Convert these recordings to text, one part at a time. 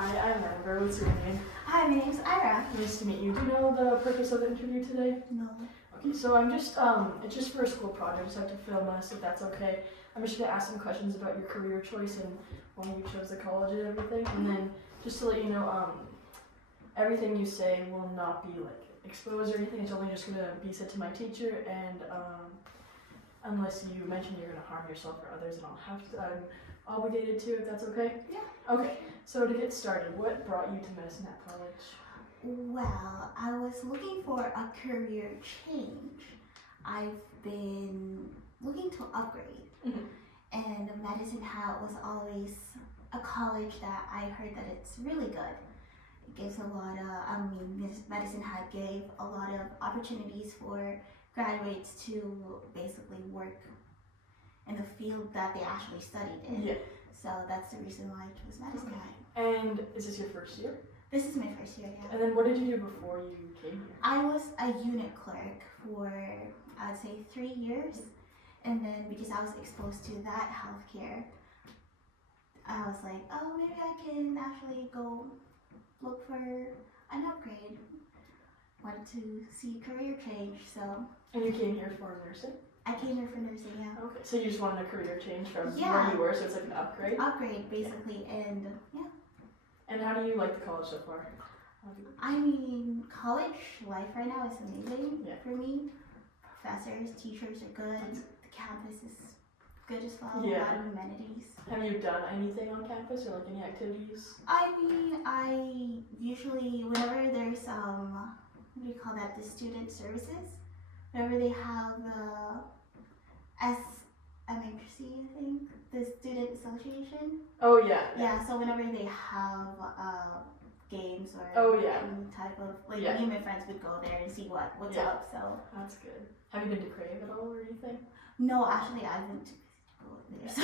Hi, I'm Amber. What's your name? Hi, my name's Ira. Nice to meet you. Do you know the purpose of the interview today? No. Okay, so it's just for a school project. I just have to film us if that's okay. I'm just gonna ask some questions about your career choice and when you chose the college and everything. And then just to let you know, everything you say will not be like exposed or anything. It's only just gonna be said to my teacher, and unless you mention you're gonna harm yourself or others, and I'm obligated to, if that's okay? Yeah. Okay, so to get started, what brought you to medicine at college? Well, I was looking for a career change. I've been looking to upgrade, and Medicine Hat was always a college that I heard that it's really good. It gives a lot of, Medicine Hat gave a lot of opportunities for graduates to basically work in the field that they actually studied in. Yeah. So that's the reason why I chose Medicine Hat. And is this your first year? This is my first year, yeah. And then what did you do before you came here? I was a unit clerk for, I'd say, 3 years. And then because I was exposed to that healthcare, I was like, oh, maybe I can actually go look for an upgrade. Wanted to see career change, so. And you came here for nursing? I came here for nursing, yeah. Okay, so you just wanted a career change from Yeah. where you were, so it's like an upgrade? Upgrade, basically, and yeah. And how do you like the college so far? College life right now is amazing for me. Professors, teachers are good. The campus is good as well. A lot of amenities. Have you done anything on campus or like any activities? I usually, whenever there's what do you call that? The student services. Whenever they have SMHC, I think, the Student Association. Oh yeah. Yeah. So whenever they have games or any type of me and my friends would go there and see what's up. So that's good. Have you been to Crave at all or anything? No, actually I haven't go there. So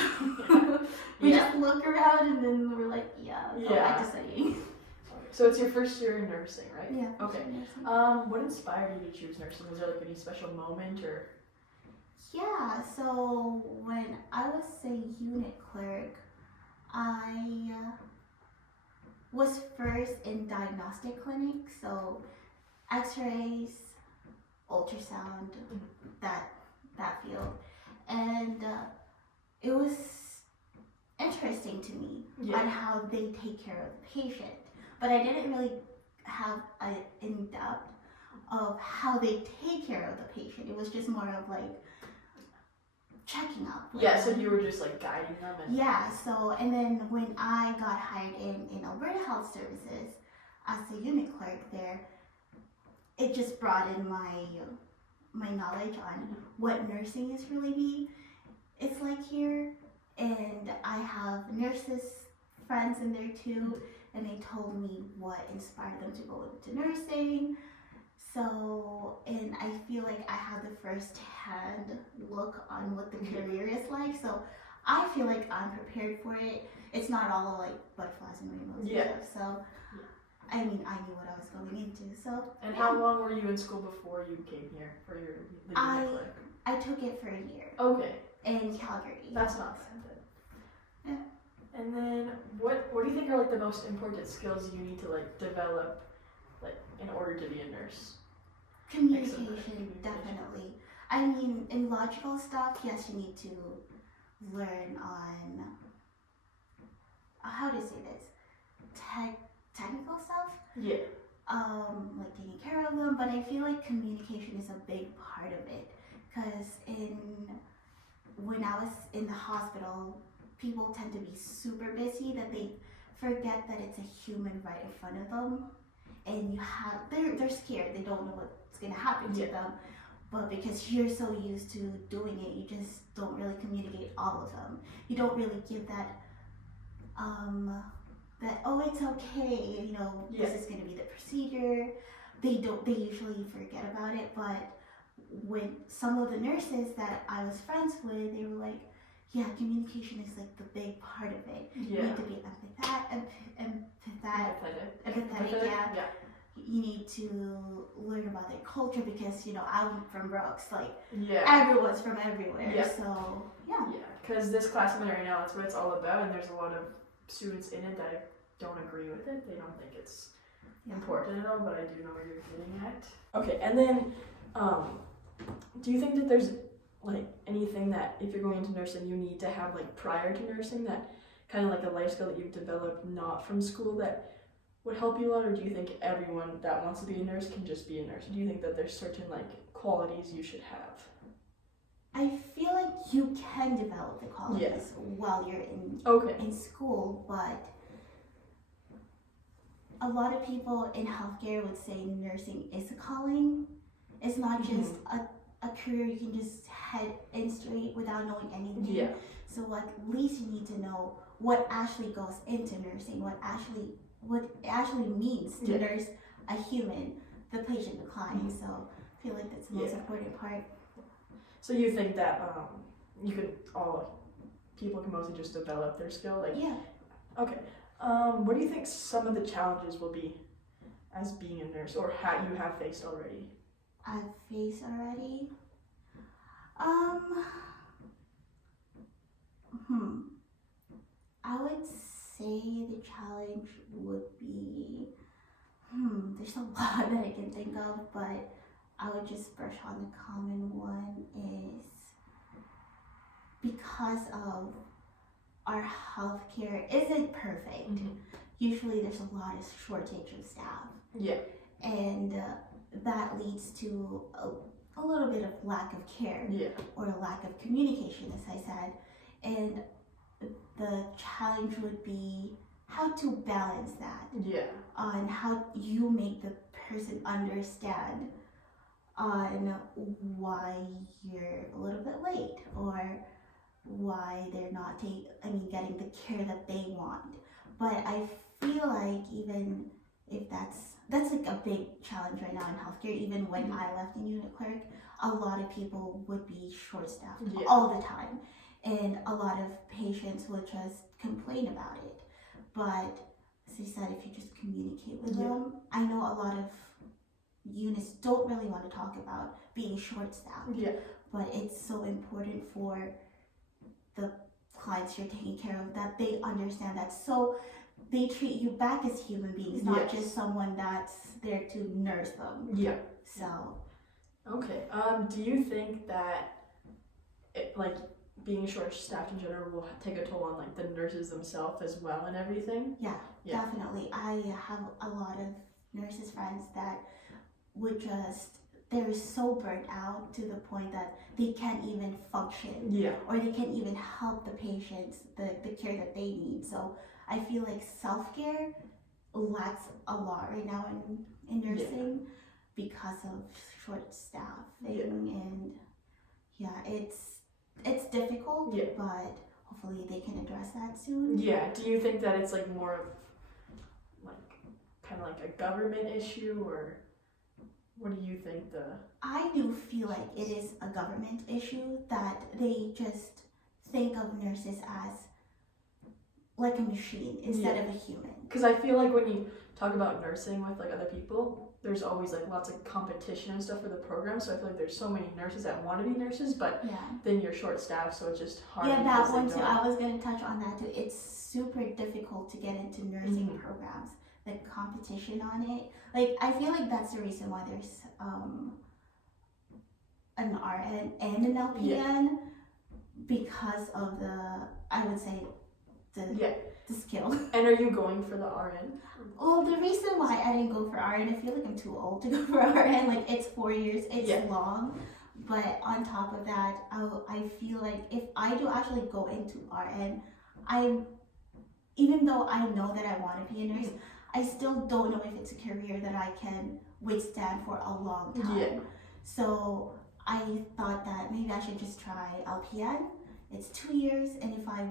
we just look around and then we're like, go back to studying. So it's your first year in nursing, right? Yeah. Okay. What inspired you to choose nursing? Was there like any special moment or? Yeah. So when I was a unit clerk, I was first in diagnostic clinic, so X-rays, ultrasound, that field, and it was interesting to me on how they take care of the patient, but I didn't really have an in-depth of how they take care of the patient. It was just more of like checking up. So you were just like guiding them. And then when I got hired in Alberta Health Services as a unit clerk there, it just broadened my knowledge on what nursing is really it's like here. And I have nurses friends in there too, and they told me what inspired them to go into nursing. So, and I feel like I have the first-hand look on what the career is like. So, I feel like I'm prepared for it. It's not all like butterflies and rainbows and stuff. So, I knew what I was going into. So. And how long were you in school before you came here for your unit clerk? I took it for a year. Okay. In Calgary. That's not bad. Yeah. And then, what do you think are like the most important skills you need to like develop, like in order to be a nurse? Communication, definitely. In logical stuff, yes, you need to learn on how to say this, technical stuff. Yeah. Like taking care of them, but I feel like communication is a big part of it, because when I was in the hospital, people tend to be super busy that they forget that it's a human right in front of them, and they're scared. They don't know what's gonna happen to them, but because you're so used to doing it, you just don't really communicate all of them. You don't really give that it's okay, this is gonna be the procedure. They usually forget about it, but when some of the nurses that I was friends with, they were like, communication is like the big part of it. You need to be empathetic. You need to learn about their culture, because I'm from Brooks, everyone's from everywhere. So because this class I'm in right now, that's what it's all about, and there's a lot of students in it that don't agree with it. They don't think it's Yeah. important at all, but I do know where you're getting at. Okay, and then do you think that there's like anything that if you're going into nursing you need to have like prior to nursing, that kind of like a life skill that you've developed not from school that would help you a lot, or do you think everyone that wants to be a nurse can just be a nurse? Do you think that there's certain like qualities you should have? I feel like you can develop the qualities while you're in school, but a lot of people in healthcare would say nursing is a calling. It's not just a career you can just head in straight without knowing anything. Yeah. So at least you need to know what actually goes into nursing, what it actually means to nurse a human, the patient, the client. So I feel like that's the most important part. So you think that people can mostly just develop their skill? Like, yeah. Okay. What do you think some of the challenges will be as being a nurse, or you have faced already? I've faced already. I would say the challenge would be, there's a lot that I can think of, but I would just brush on the common one is because of our healthcare isn't perfect. Usually there's a lot of shortage of staff. Yeah. And that leads to a little bit of lack of care or a lack of communication, as I said. And the challenge would be how to balance that on how you make the person understand on why you're a little bit late or why they're not getting the care that they want. But I feel like even if that's like a big challenge right now in healthcare. Even when I left in unit clerk, a lot of people would be short-staffed all the time, and a lot of patients would just complain about it. But as I said, if you just communicate with them, I know a lot of units don't really want to talk about being short-staffed, but it's so important for the clients you're taking care of that they understand that. So they treat you back as human beings, not just someone that's there to nurse them. Yeah. So. Okay. Do you think that being short-staffed in general will take a toll on like the nurses themselves as well and everything? Yeah, definitely. I have a lot of nurses friends that they're so burnt out to the point that they can't even function or they can't even help the patients, the care that they need. So I feel like self-care lacks a lot right now in nursing because of short staffing and it's difficult, but hopefully they can address that soon. Yeah. Do you think that it's like more of kind of like a government issue, or what do you think I do feel like it is a government issue, that they just think of nurses as like a machine instead of a human. Because I feel like when you talk about nursing with like other people, there's always like lots of competition and stuff for the program. So I feel like there's so many nurses that want to be nurses, but then you're short-staffed, so it's just hard. Yeah, that one too. I was going to touch on that too. It's super difficult to get into nursing programs. The competition on it. Like, I feel like that's the reason why there's an RN and an LPN because of I would say the skill. And are you going for the RN? Well, the reason why I didn't go for RN, I feel like I'm too old to go for RN. Like, it's 4 years, it's long. But on top of that, I feel like if I do actually go into RN, even though I know that I want to be a nurse, I still don't know if it's a career that I can withstand for a long time. So I thought that maybe I should just try LPN. It's 2 years, and if I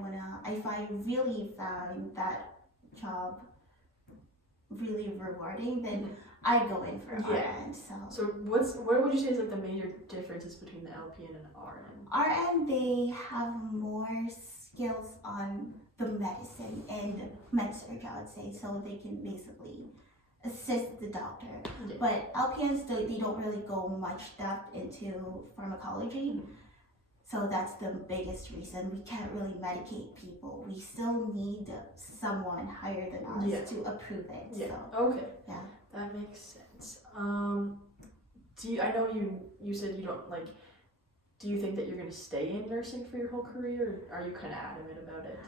really found that job really rewarding, then I go in for RN. So what would you say is like the major differences between the LPN and RN? RN, they have more skills on the medicine and med-surg, I would say, so they can basically assist the doctor. But LPNs, they don't really go much depth into pharmacology. So that's the biggest reason. We can't really medicate people. We still still need someone higher than us Yeah. to approve it. Yeah. So Okay. yeah. That makes sense. I know you said you don't like. Do you think that you're going to stay in nursing for your whole career, or are you kind of adamant about it?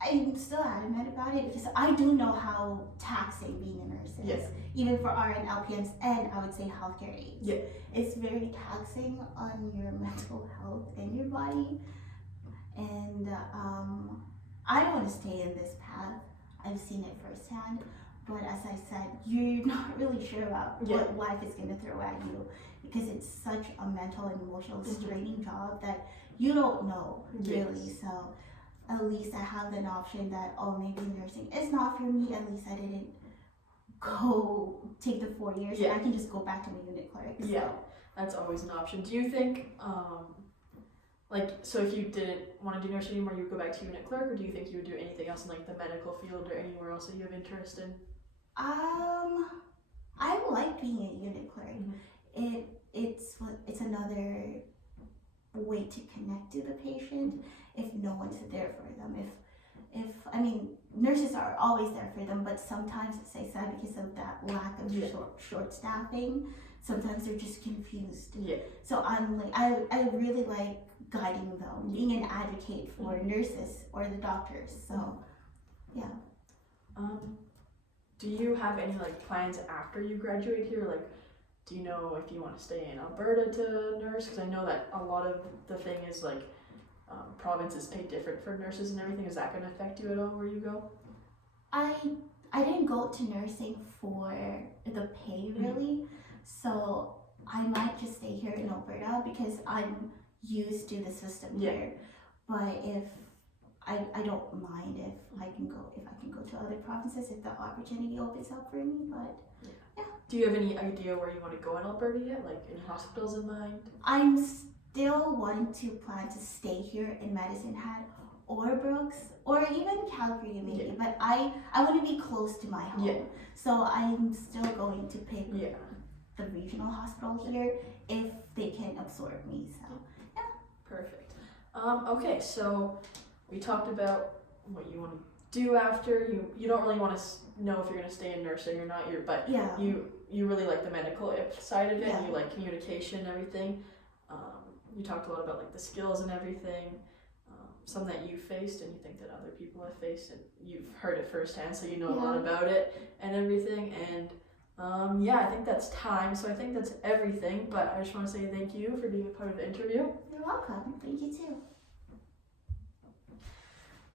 I'm still adamant about it because I do know how taxing being a nurse is. Yeah. Even for RN, LPNs, and I would say healthcare aides. Yeah. It's very taxing on your mental health and your body. And I want to stay in this path. I've seen it firsthand. But as I said, you're not really sure about what life is going to throw at you because it's such a mental and emotional straining job that you don't know really. So at least I have an option that, maybe nursing is not for me. At least I didn't go take the 4 years and I can just go back to my unit clerk. So. Yeah, that's always an option. Do you think, so if you didn't want to do nursing anymore, you would go back to unit clerk, or do you think you would do anything else in like the medical field or anywhere else that you have interest in? I like being a unit clerk. It's another way to connect to the patient if no one's there for them. If I mean, nurses are always there for them, but sometimes it's I said because of that lack of short staffing, sometimes they're just confused. Yeah. So I'm like, I really like guiding them, being an advocate for nurses or the doctors. So, yeah. Do you have any like plans after you graduate here? Like, do you know if you want to stay in Alberta to nurse? Because I know that a lot of the thing is like provinces pay different for nurses and everything. Is that going to affect you at all where you go? I didn't go to nursing for the pay really, so I might just stay here in Alberta because I'm used to the system here. But if I don't mind if I can go to other provinces if the opportunity opens up for me. But yeah. Do you have any idea where you want to go in Alberta yet? Like any hospitals in mind? I'm still wanting to plan to stay here in Medicine Hat or Brooks or even Calgary maybe. But I want to be close to my home. Yeah. So I'm still going to pick the regional hospital here if they can absorb me. So yeah. Perfect. Okay, so we talked about what you want to do after. You don't really want to know if you're going to stay in nursing or not. But you really like the medical side of it. And you like communication and everything. You talked a lot about like the skills and everything. Some that you faced and you think that other people have faced, and you've heard it firsthand, so you know a lot about it and everything. And I think that's time. So I think that's everything. But I just want to say thank you for being a part of the interview. You're welcome. Thank you too.